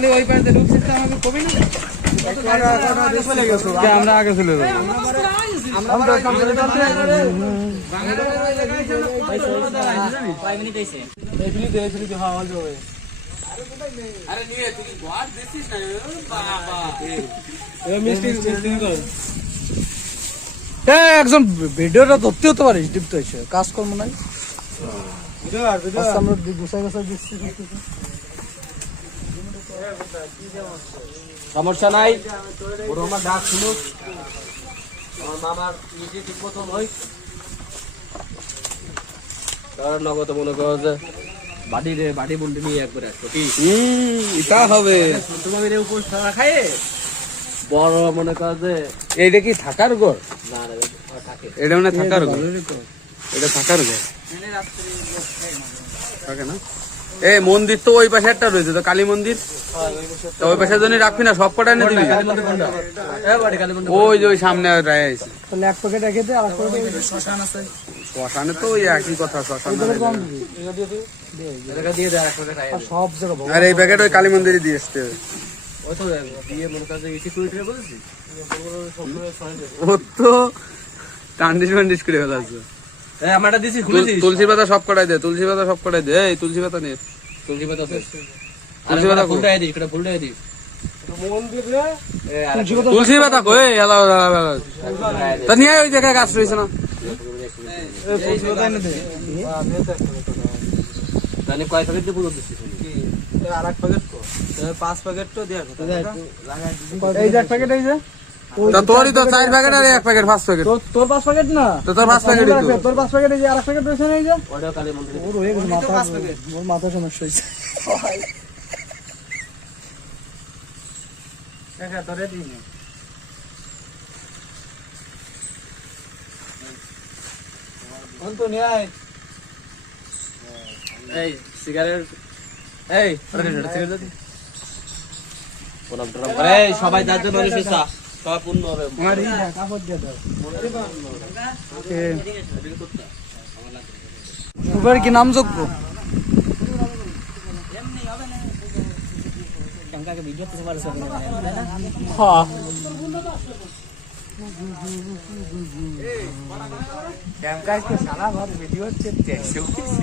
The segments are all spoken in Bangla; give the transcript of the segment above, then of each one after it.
তাহলে ওই পাশে ঢুকছিস তো আমাকে কবি না আমরা আগে চলে যাবো একজন ভিডিওটা ধরতে হতে পারিস দীপ্ত এসে কাজকর্ম নাই আমরা গুছাই গুছাই দিচ্ছি সমস্যা নাই ওর আমার ডাক শুনুক আমার মামার নিজে ঠিক মতন হয় তার নগদ মনে করো যে বাড়ি বলতে নিয়ে একবার আসতো কি এটা হবে তোমার উপর সারা খায় বড় মনে করো যে এইটা কি থাকার ঘর না থাকে এটা মানে থাকার ঘর এটা থাকার ঘর থাকে না এই মন্দির তো ওই পাশে একটা রয়েছে তো কালী মন্দির তো ওই পাশে জন্য রাখবি না সব কটা নিয়ে দিবি ওই যে ওই সামনে রায় আছে তাহলে এক প্যাকেট রেখে দে আর এক প্যাকেট শ্মশান আছে শ্মশানে তো ওই একই কথা শ্মশান দিয়ে দেয় এক প্যাকেট সব জায়গা আর এই প্যাকেট ওই কালী মন্দিরে দিয়ে আসতে হবে ওই তো দিয়ে মনে করছে সিকিউরিটি বলেছি ও তো টান্ডিস মান্ডিস করে ফেলা আছে আমারটা দিছি খুলেছি তুলসী পাতা সব কটাই দে তুলসী পাতা সব কটাই দে এই তুলসী পাতা নিয়ে তুলসী পাতা আছে তুলসী পাতা ফুলটাই দিস এটা ফুলটাই দিস তুলসী পাতা কই এলা তা নিয়ে ওই জায়গায় গাছ রয়েছে না তুলসী পাতা এনে দে তাহলে কয় প্যাকেট দিয়ে পুরো দিছিস আর এক প্যাকেট কো 5 প্যাকেট তো দেয়া এই যে এক প্যাকেট এই যে তো তোরই তো 4 প্যাকেট আর এক প্যাকেট 5 প্যাকেট তোর 5 প্যাকেট না তো তোর 5 প্যাকেট তোর 5 প্যাকেট এই যে আর এক প্যাকেট রয়েছে না এই যে ওটা কালী মন্দিরে ওর হয়ে গেছে মাথা 5 প্যাকেট ওর মাথা সমস্যা হইছে দেখা তোরে দিই না অন্ত নিয়ে আয় এই সিগারেট এই সিগারেট দি প্রণাম টনাম করে সবাই যার জন্য নিছিস সবাই পূর্ণ হবে আমার এই কাপড় দিয়ে দাও সুপার কি নাম যোগ্য এমনি হবে না কাঙ্কাকে ভিডিও করতে পারছ না হ্যাঁ কাঙ্কা কে সারা ঘর ভিডিও হচ্ছে 100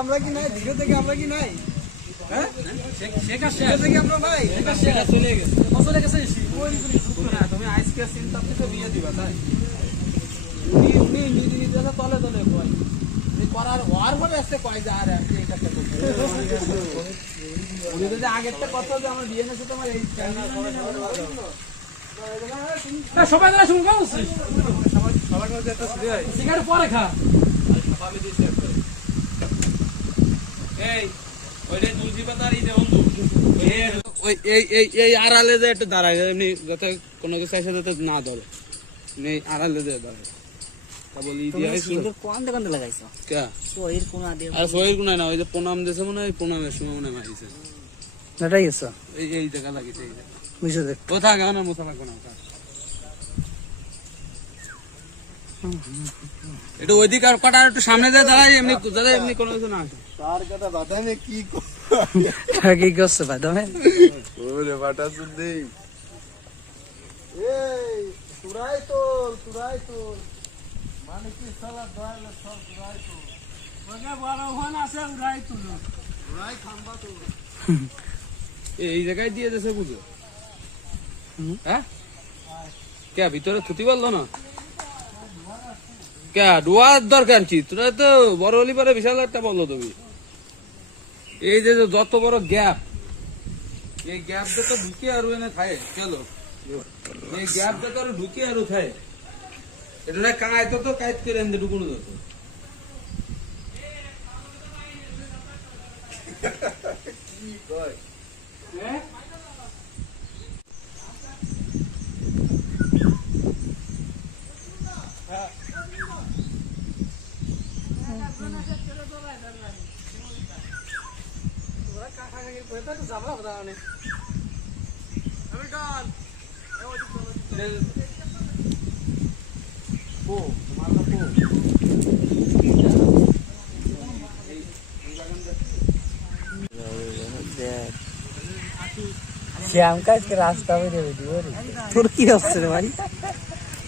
আমরা কি নাই ভিডিও থেকে আমরা কি নাই হ্যাঁ থেকে আমরা নাই চলে গেছে তুমি আজকে চিন্তা থেকে বিয়ে দিবা তাই তলে তলে কয় করার হওয়ার পরে আসতে কয় যে আর উনি যদি আগের কথা যে আমার বিয়ে নেছে তোমার এই সবাই শুনবো সিগারেট পরে খা এই আড়ালে যে একটু দাঁড়ায় এমনি যাতে কোনো কিছু এসে যাতে না ধরে আড়ালে যে দাঁড়ায় না ওই যে প্রণাম দিয়েছে মনে হয় প্রণামের সময় মনে মারিছে এই জায়গা লাগিয়েছে কোথায় গান মোথা লাগবে না এটা ওইদিকে আর কটা একটু সামনে দিয়ে দাঁড়াই এমনি যাতে এমনি কোনো কিছু না আসে তার কথা বাদামে কি কি করছে বাদামে ওরে বাটা শুনদি এই তুরাই তো মানে কি সালা দয়ালে সব তুরাই তো ওকে বড় ওখানে আছে উড়াই খাম্বা তো এই জায়গায় দিয়ে দেছে বুঝো হ্যাঁ কে ভিতরে থুতি বললো না কে ডোয়ার দরকার কি তোরা তো বড় হলি পরে বিশাল একটা বললো তুমি এই যে যত বড় গ্যাপ এই গ্যাপ যত ঢুকে আর এনে থাকে চলো এই গ্যাপ যত আর ঢুকে আর থাকে এটা না কাঁয় তো কায়ত করে এনে ঢুকুনো যত কি কয় হ্যাঁ শ্যাম কাজকে রাস্তা বেরিয়ে ভিডিও তোর কি হচ্ছে রে ভাই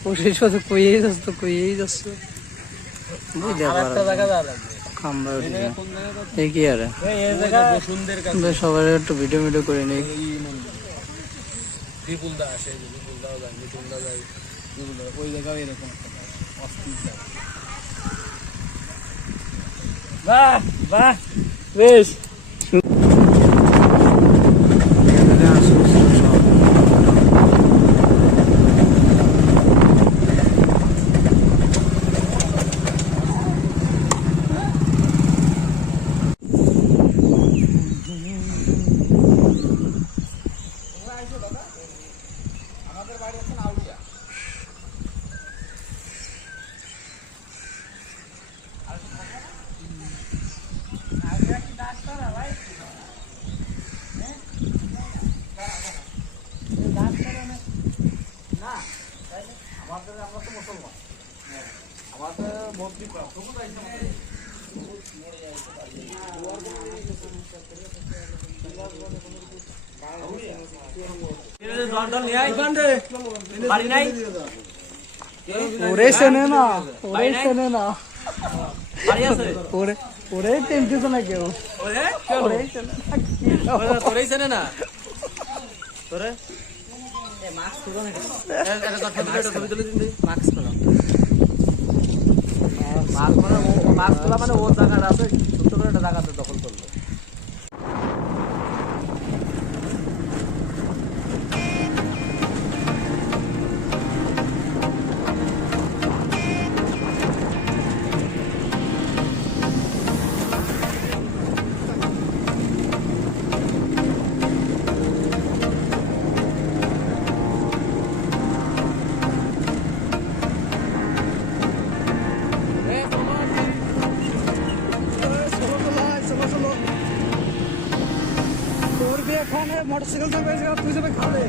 ও শেষ কথা কইয়েই যাচ্ছ তো কইয়েই যাচ্ছ বুঝতে পারো খাম্বা এই কি আরে সবাই একটু ভিডিও ভিডিও করে নেই বিপুলদা আসে বিপুলদাও যায় মিঠুনদা যায় ওই জায়গাও এরকম অস্থির বাহ বাহ বেশ ওরে শোনে না ওরে শোনে না ওরে ওরে টেনশন না কেউ ওরে তোরেই জানে না তোরে মাস্ক করো না ছবি তুলে দিন মাস্ক করো মাস্ক তোলা মানে ও জায়গাটা আছে ছোট করে একটা জায়গাতে দখল করলো তোর বি এখানে মোটরসাইকেল চাপে তুই যাবে খালে